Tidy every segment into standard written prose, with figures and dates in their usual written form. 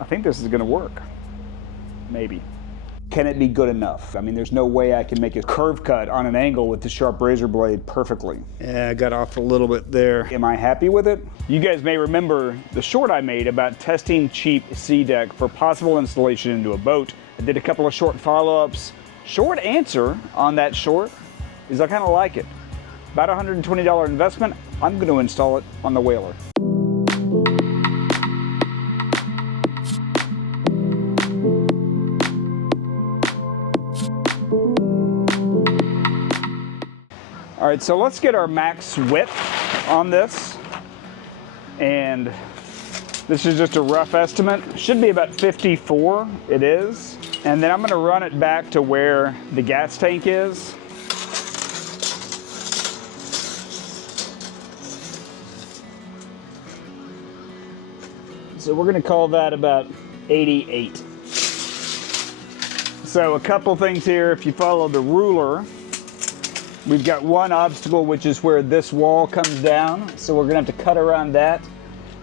I think this is gonna work. Maybe. Can it be good enough? I mean, there's no way I can make a curve cut on an angle with the sharp razor blade perfectly. Yeah, I got off a little bit there. Am I happy with it? You guys may remember the short I made about testing cheap Seadek for possible installation into a boat. I did a couple of short follow-ups. Short answer on that short is I kind of like it. About a $120 investment. I'm going to install it on the whaler. All right, so let's get our max width on this. And this is just a rough estimate. Should be about 54, it is. And then I'm gonna run it back to where the gas tank is. So we're gonna call that about 88. So a couple things here, if you follow the ruler, we've got one obstacle, which is where this wall comes down. So we're gonna have to cut around that.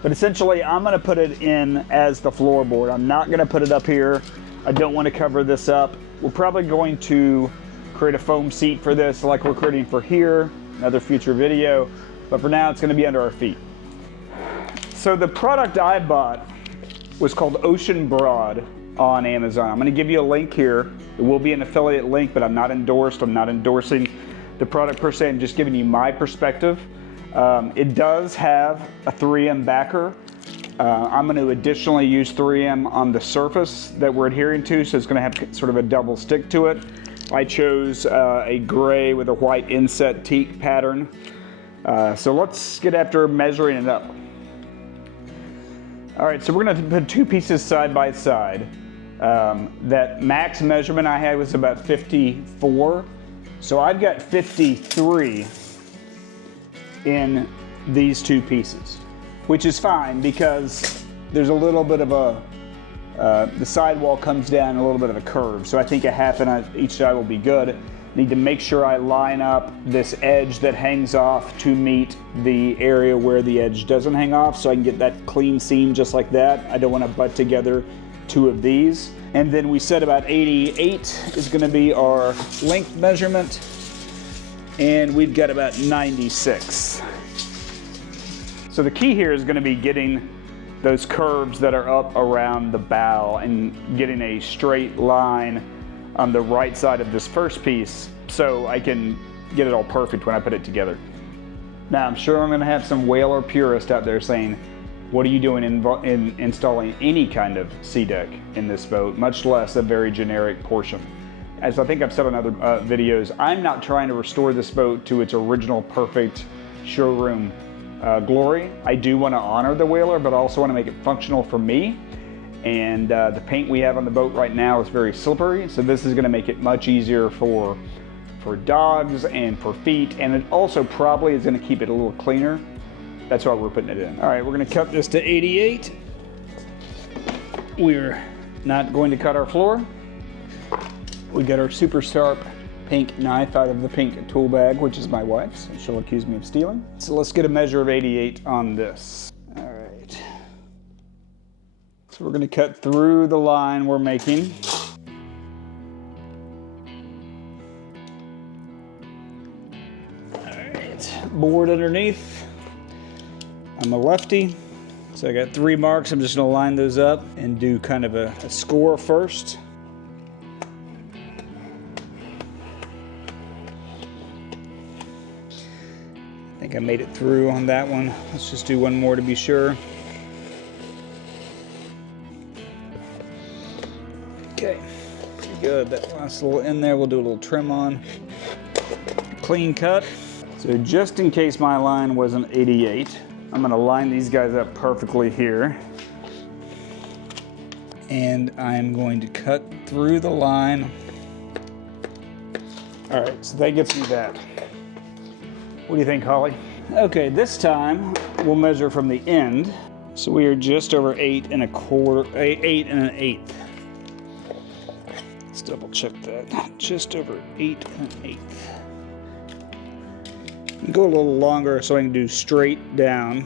But essentially, I'm gonna put it in as the floorboard. I'm not gonna put it up here. I don't wanna cover this up. We're probably going to create a foam seat for this like we're creating for here, another future video. But for now, it's gonna be under our feet. So the product I bought was called Ocean Broad on Amazon. I'm gonna give you a link here. It will be an affiliate link, but I'm not endorsed. I'm not endorsing the product per se. I'm just giving you my perspective. It does have a 3M backer. I'm going to additionally use 3M on the surface that we're adhering to, so it's going to have sort of a double stick to it. I chose a gray with a white inset teak pattern. So let's get after measuring it up. All right, so we're going to put two pieces side by side. That max measurement I had was about 54. So I've got 53 in these two pieces, which is fine because there's a little bit of the sidewall comes down a little bit of a curve. So I think a half inch each side will be good. Need to make sure I line up this edge that hangs off to meet the area where the edge doesn't hang off, so I can get that clean seam just like that. I don't want to butt together two of these. And then we said about 88 is going to be our length measurement, and we've got about 96. So the key here is going to be getting those curves that are up around the bow and getting a straight line on the right side of this first piece so I can get it all perfect when I put it together. Now I'm sure I'm going to have some whaler purist out there saying, what are you doing in installing any kind of Seadek in this boat, much less a very generic portion? As I think I've said on other videos, I'm not trying to restore this boat to its original perfect showroom glory. I do want to honor the whaler, but I also want to make it functional for me. And the paint we have on the boat right now is very slippery, so this is going to make it much easier for dogs and for feet, and it also probably is going to keep it a little cleaner. That's why we're putting it in. All right, we're going to cut this to 88. We're not going to cut our floor. We got our super sharp pink knife out of the pink tool bag, which is my wife's, and she'll accuse me of stealing. So let's get a measure of 88 on this. All right. So we're going to cut through the line we're making. All right, board underneath. I'm a lefty, so I got 3 marks. I'm just gonna line those up and do kind of a score first. I think I made it through on that one. Let's just do one more to be sure. Okay, good. That last little in there, we'll do a little trim on. Clean cut. So just in case my line wasn't 88, I'm gonna line these guys up perfectly here. And I'm going to cut through the line. All right, so that gets me that. What do you think, Holly? Okay, this time we'll measure from the end. So we are just over 8 1/4, 8 1/8. Let's double check that. Just over 8 1/8. Go a little longer so I can do straight down.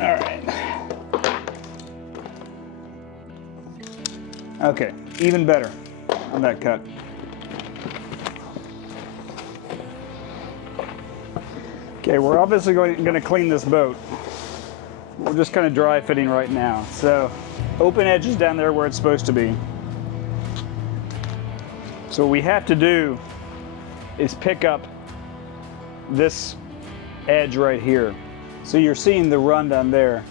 All right. Okay, even better on that cut. Okay, we're obviously going to clean this boat. We're just kind of dry fitting right now. So, open edge is down there where it's supposed to be. So what we have to do is pick up this edge right here. So you're seeing the run down there.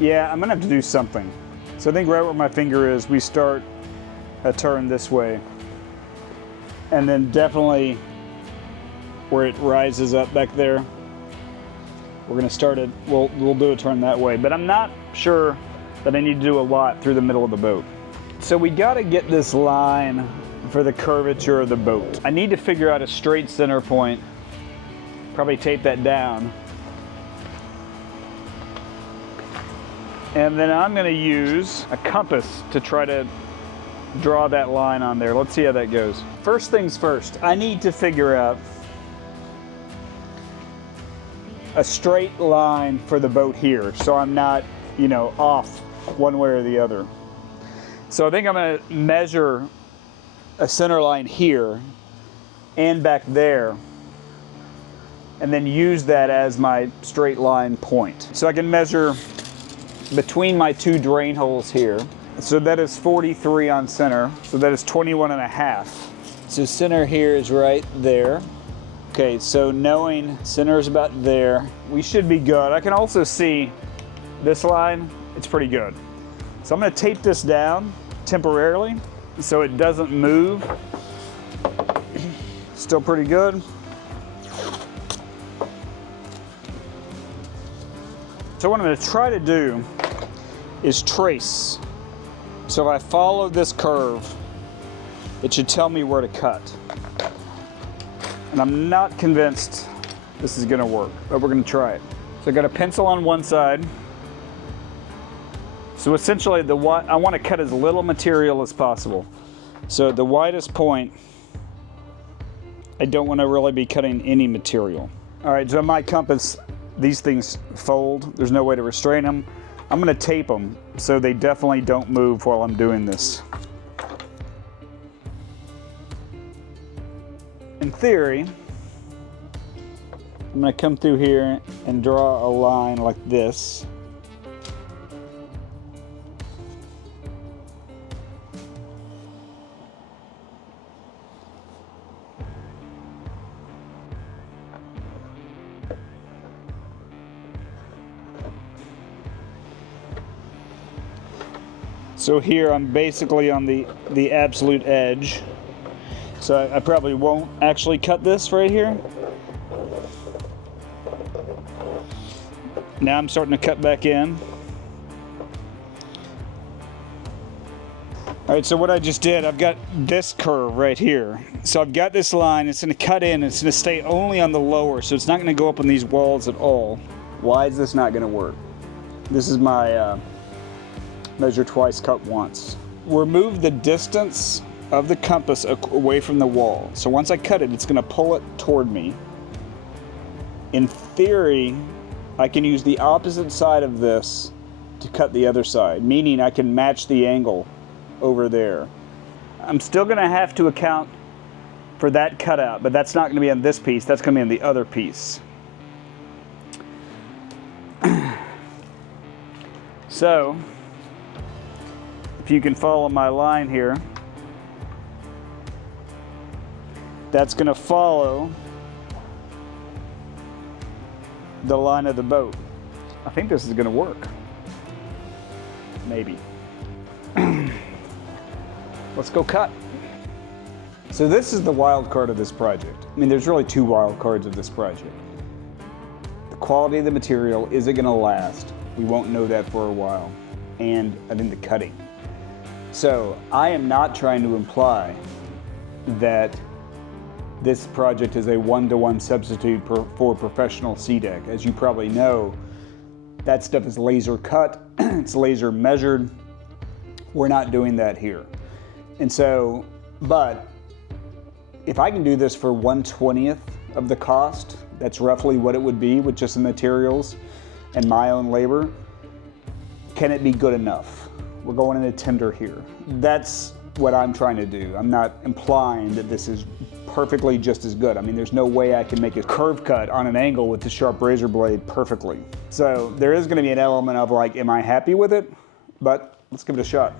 Yeah, I'm gonna have to do something. So I think right where my finger is, we start a turn this way. And then definitely where it rises up back there, we're gonna start it, we'll do a turn that way. But I'm not sure that I need to do a lot through the middle of the boat. So we gotta get this line for the curvature of the boat. I need to figure out a straight center point, probably tape that down. And then I'm gonna use a compass to try to draw that line on there. Let's see how that goes. First things first, I need to figure out a straight line for the boat here, so I'm not, off one way or the other. So I think I'm gonna measure a center line here and back there, and then use that as my straight line point. So I can measure between my two drain holes here. So that is 43 on center, so that is 21 and a half. So center here is right there. Okay, so knowing center is about there, we should be good. I can also see this line, it's pretty good. So I'm gonna tape this down temporarily so it doesn't move. Still pretty good. So what I'm gonna try to do is trace. So if I follow this curve, it should tell me where to cut. And I'm not convinced this is gonna work, but we're gonna try it. So I got a pencil on one side. So essentially I wanna cut as little material as possible. So at the widest point, I don't wanna really be cutting any material. All right, so my compass, these things fold. There's no way to restrain them. I'm gonna tape them so they definitely don't move while I'm doing this. In theory, I'm gonna come through here and draw a line like this. So here I'm basically on the absolute edge. So I probably won't actually cut this right here. Now I'm starting to cut back in. All right, so what I just did, I've got this curve right here. So I've got this line, it's gonna cut in, it's gonna stay only on the lower, so it's not gonna go up on these walls at all. Why is this not gonna work? This is my measure twice, cut once. Remove the distance of the compass away from the wall. So once I cut it, it's gonna pull it toward me. In theory, I can use the opposite side of this to cut the other side, meaning I can match the angle over there. I'm still gonna have to account for that cutout, but that's not gonna be on this piece, that's gonna be on the other piece. So, if you can follow my line here, that's gonna follow the line of the boat. I think this is gonna work. Maybe. Let's go cut. So this is the wild card of this project. I mean, there's really two wild cards of this project. The quality of the material, is it gonna last? We won't know that for a while. And I think the cutting. So I am not trying to imply that this project is a one-to-one substitute for professional Seadek. As you probably know, that stuff is laser cut, it's laser measured. We're not doing that here. And so, but if I can do this for 1/20th of the cost, that's roughly what it would be with just the materials and my own labor, can it be good enough? We're going into tender here. That's what I'm trying to do. I'm not implying that this is perfectly just as good. I mean, there's no way I can make a curve cut on an angle with the sharp razor blade perfectly. So there is gonna be an element of like, am I happy with it? But let's give it a shot.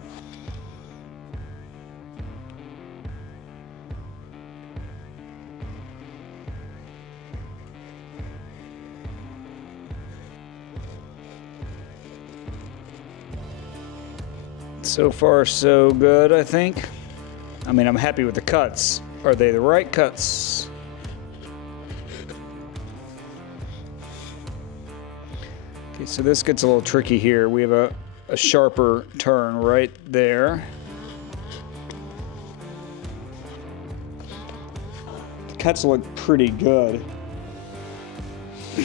So far, so good, I think. I mean, I'm happy with the cuts. Are they the right cuts? Okay, so this gets a little tricky here. We have a sharper turn right there. The cuts look pretty good. I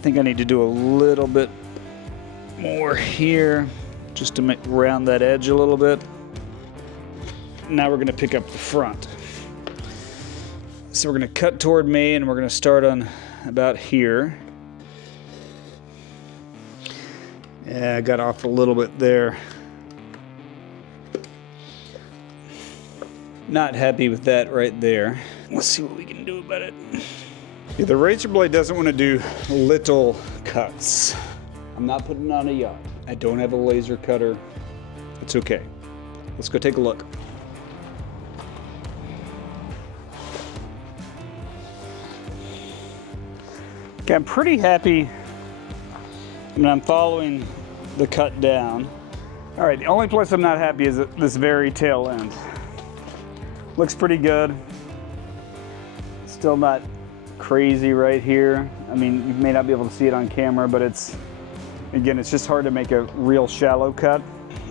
think I need to do a little bit more here, just to round that edge a little bit. Now we're going to pick up the front. So we're going to cut toward me, and we're going to start on about here. Yeah, I got off a little bit there. Not happy with that right there. Let's see what we can do about it. Yeah, the razor blade doesn't want to do little cuts. I'm not putting on a yacht. I don't have a laser cutter. It's okay. Let's go take a look. Okay, I'm pretty happy. I mean, I'm following the cut down. All right, the only place I'm not happy is at this very tail end. Looks pretty good. Still not crazy right here. I mean, you may not be able to see it on camera, but again, it's just hard to make a real shallow cut.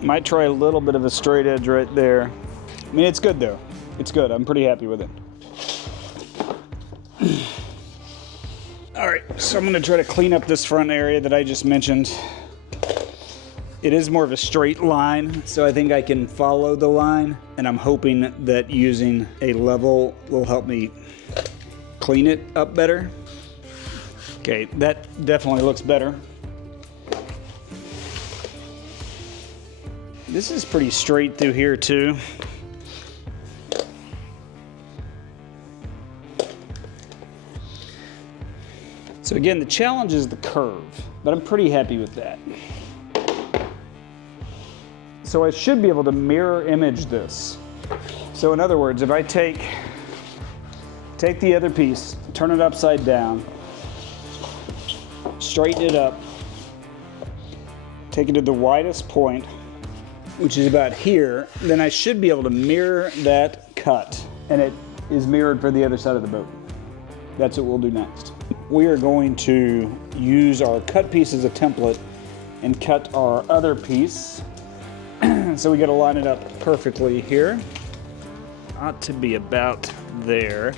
Might try a little bit of a straight edge right there. I mean, it's good though. It's good. I'm pretty happy with it. All right, so I'm gonna try to clean up this front area that I just mentioned. It is more of a straight line, so I think I can follow the line, and I'm hoping that using a level will help me clean it up better. Okay, that definitely looks better. This is pretty straight through here too. So again, the challenge is the curve, but I'm pretty happy with that. So I should be able to mirror image this. So in other words, if I take the other piece, turn it upside down, straighten it up, take it to the widest point, which is about here, then I should be able to mirror that cut, and it is mirrored for the other side of the boat. That's what we'll do next. We are going to use our cut piece as a template and cut our other piece. So we got to line it up perfectly here. Ought to be about there.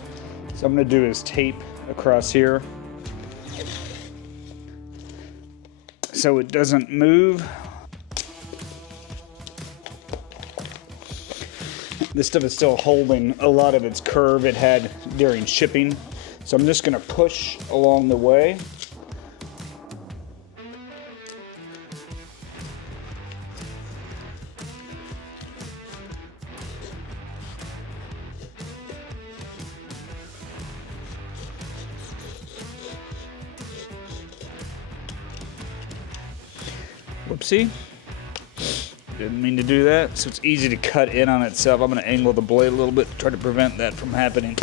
So I'm going to do is tape across here so it doesn't move. This stuff is still holding a lot of its curve it had during shipping. So I'm just going to push along the way. Whoopsie. Didn't mean to do that. So it's easy to cut in on itself. I'm going to angle the blade a little bit to try to prevent that from happening.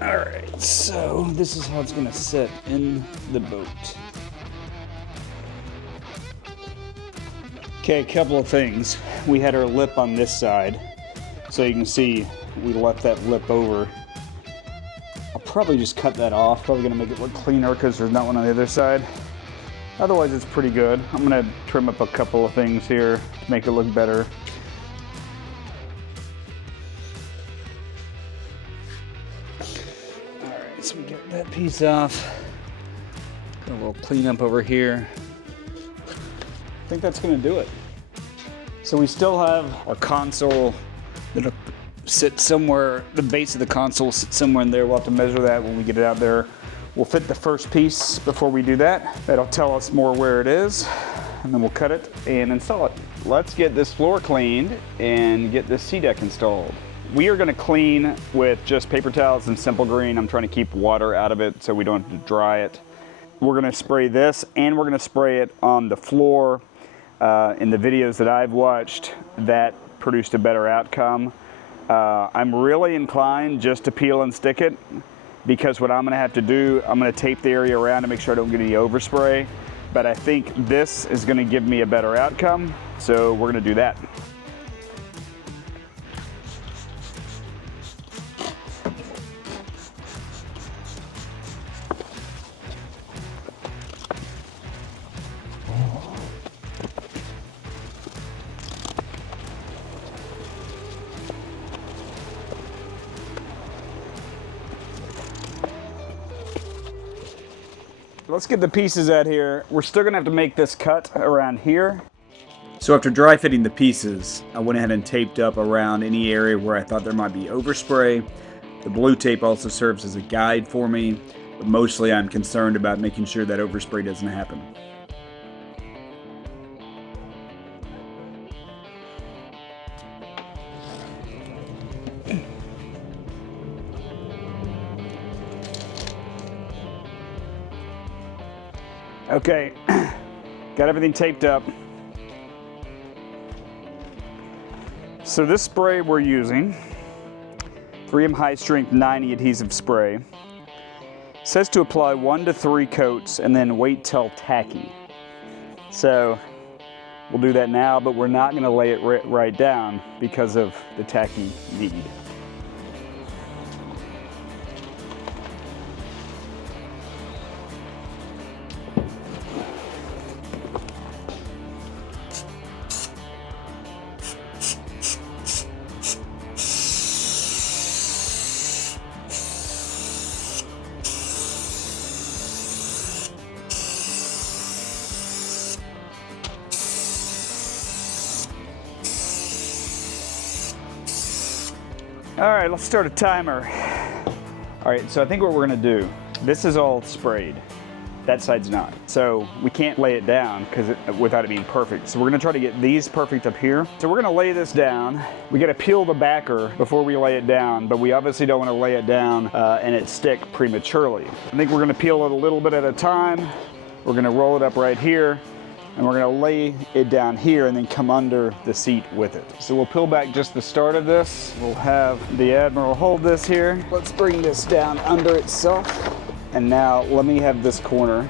Alright, so this is how it's going to sit in the boat. Okay, a couple of things. We had our lip on this side, so you can see we left that lip over. I'll probably just cut that off. Probably going to make it look cleaner because there's not one on the other side. Otherwise, it's pretty good. I'm going to trim up a couple of things here to make it look better. Alright, so we get that piece off. Got a little cleanup over here. I think that's going to do it. So we still have our console that'll sit somewhere, the base of the console will sit somewhere in there. We'll have to measure that when we get it out there. We'll fit the first piece before we do that. That'll tell us more where it is, and then we'll cut it and install it. Let's get this floor cleaned and get this Seadek installed. We are gonna clean with just paper towels and Simple Green. I'm trying to keep water out of it so we don't have to dry it. We're gonna spray this, and we're gonna spray it on the floor. In the videos that I've watched, that produced a better outcome. I'm really inclined just to peel and stick it, because what I'm gonna have to do, I'm gonna tape the area around to make sure I don't get any overspray. But I think this is gonna give me a better outcome, so we're gonna do that. Let's get the pieces out here. We're still gonna have to make this cut around here. So after dry fitting the pieces, I went ahead and taped up around any area where I thought there might be overspray. The blue tape also serves as a guide for me, but mostly I'm concerned about making sure that overspray doesn't happen. Okay, got everything taped up. So this spray we're using, 3M High Strength 90 adhesive spray, says to apply 1 to 3 coats and then wait till tacky. So we'll do that now, but we're not gonna lay it right down because of the tacky need. All right, let's start a timer. All right, so I think what we're gonna do, this is all sprayed. That side's not. So we can't lay it down without it being perfect. So we're gonna try to get these perfect up here. So we're gonna lay this down. We gotta peel the backer before we lay it down, but we obviously don't wanna lay it down and it stick prematurely. I think we're gonna peel it a little bit at a time. We're gonna roll it up right here, and we're gonna lay it down here and then come under the seat with it. So we'll peel back just the start of this. We'll have the Admiral hold this here. Let's bring this down under itself. And now let me have this corner.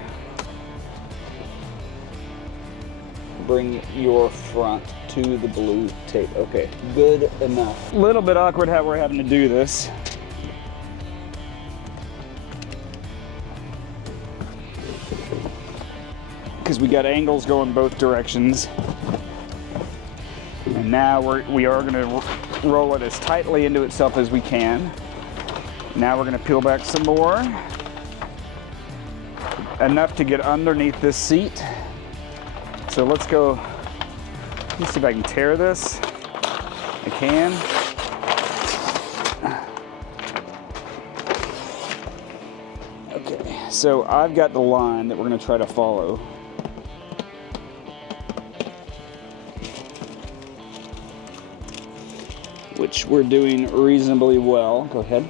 Bring your front to the blue tape. Okay, good enough. A little bit awkward how we're having to do this. Because we got angles going both directions. And now we are going to roll it as tightly into itself as we can. Now we're going to peel back some more. Enough to get underneath this seat. So let's go, let's see if I can tear this. I can. Okay, so I've got the line that we're going to try to follow. Which we're doing reasonably well. Go ahead.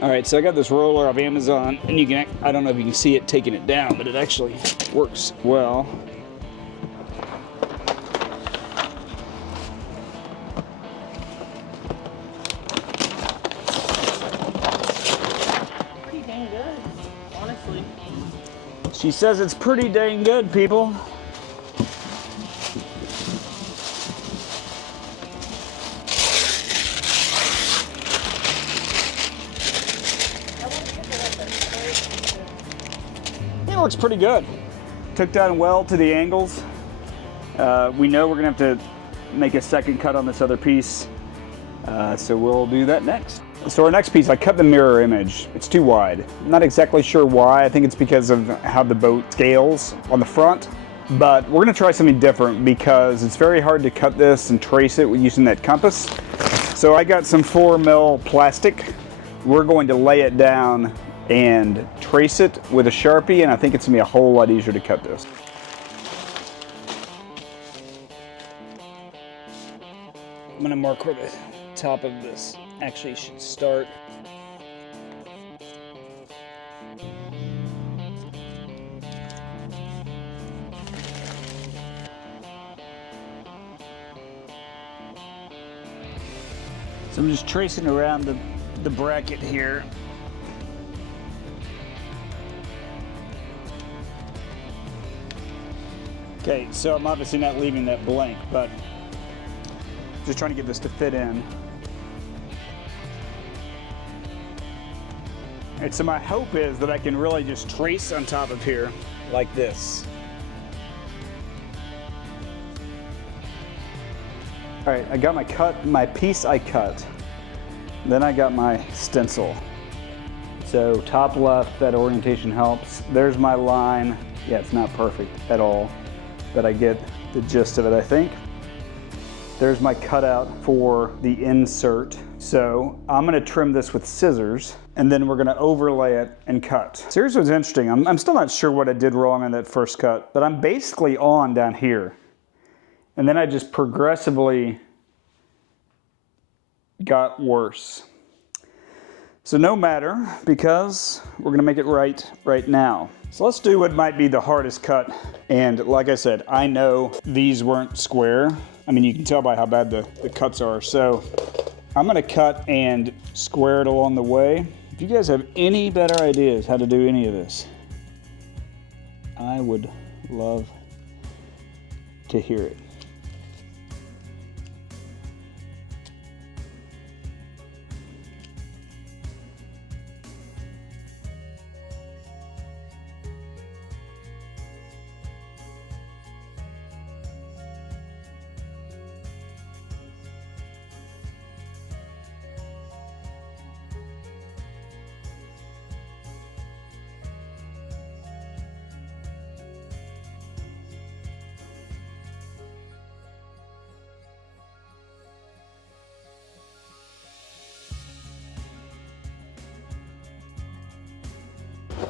All right, so I got this roller off Amazon, and you can, I don't know if you can see it taking it down, but it actually works well. Pretty dang good, honestly. She says it's pretty dang good, people. It looks pretty good. Took down well to the angles. We know we're gonna have to make a second cut on this other piece. So we'll do that next. So our next piece, I cut the mirror image. It's too wide. I'm not exactly sure why. I think it's because of how the boat scales on the front. But we're gonna try something different because it's very hard to cut this and trace it using that compass. So I got some 4mm plastic. We're going to lay it down and trace it with a Sharpie, and I think it's gonna be a whole lot easier to cut this. I'm gonna mark where the top of this actually should start. So I'm just tracing around the bracket here. Okay, so I'm obviously not leaving that blank, but just trying to get this to fit in. All right, so my hope is that I can really just trace on top of here like this. All right, I got my piece I cut. Then I got my stencil. So top left, that orientation helps. There's my line. Yeah, it's not perfect at all, but I get the gist of it, I think. There's my cutout for the insert. So I'm gonna trim this with scissors, and then we're gonna overlay it and cut. So here's what's interesting. I'm still not sure what I did wrong on that first cut, but I'm basically on down here. And then I just progressively got worse. So no matter, because we're gonna make it right now. So let's do what might be the hardest cut. And like I said, I know these weren't square. I mean, you can tell by how bad the cuts are. So I'm gonna cut and square it along the way. If you guys have any better ideas how to do any of this, I would love to hear it.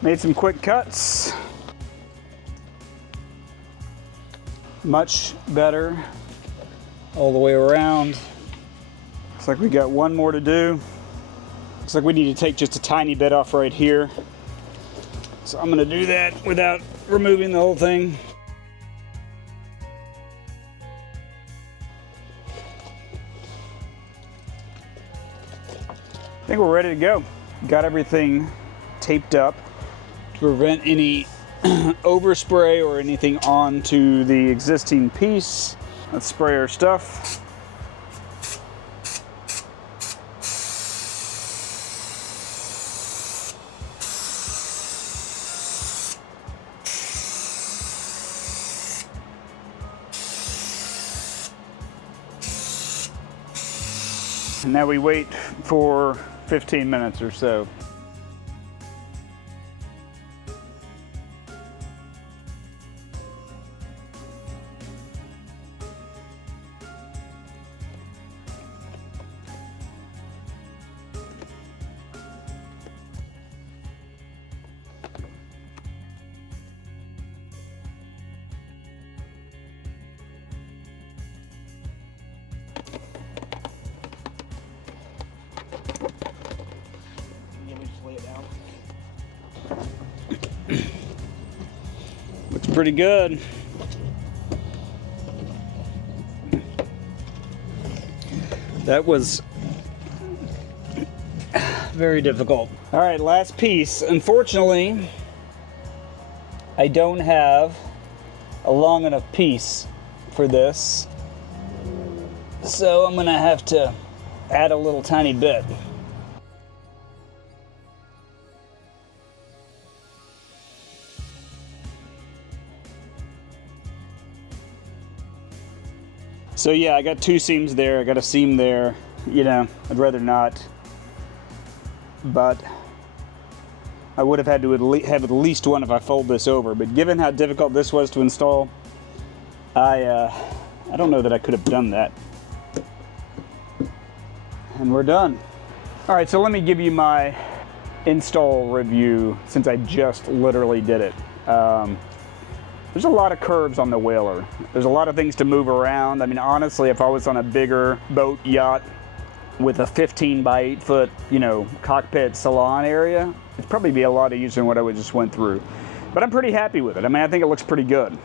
Made some quick cuts. Much better all the way around. Looks like we got one more to do. Looks like we need to take just a tiny bit off right here. So I'm gonna do that without removing the whole thing. I think we're ready to go. Got everything taped up to prevent any overspray or anything onto the existing piece. Let's spray our stuff. And now we wait for 15 minutes or so. Looks pretty good. That was very difficult. All right, last piece. Unfortunately, I don't have a long enough piece for this, so I'm gonna have to add a little tiny bit. So yeah, I got two seams there, I got a seam there. You know, I'd rather not, but I would have had to have at least one if I fold this over. But given how difficult this was to install, I don't know that I could have done that. And we're done. All right, so let me give you my install review since I just literally did it. There's a lot of curves on the Whaler. There's a lot of things to move around. I mean, honestly, if I was on a bigger boat yacht with a 15 by 8 foot, you know, cockpit salon area, it'd probably be a lot easier than what I just went through. But I'm pretty happy with it. I mean, I think it looks pretty good.